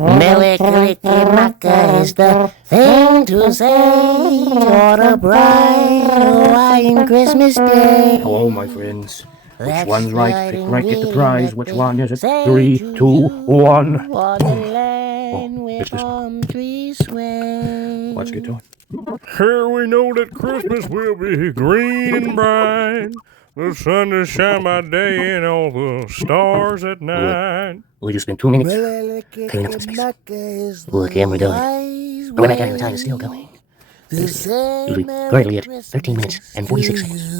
Melikilikimaka is the thing to say on a bright Hawaiian Christmas day. Hello, my friends. Which That's one's right? right Pick and right, get the green prize. that Which they one is it? say 3, to 2, you 1. on the land where it's this one. palm trees sway. Let's get to it. Here we know that Christmas will be green and bright. The sun will shine by day and all the stars at night. We just spent 2 minutes clearing up some space. Look, and we're done. We're back out of the time is still going. Usually currently at 13 minutes and 46 seconds.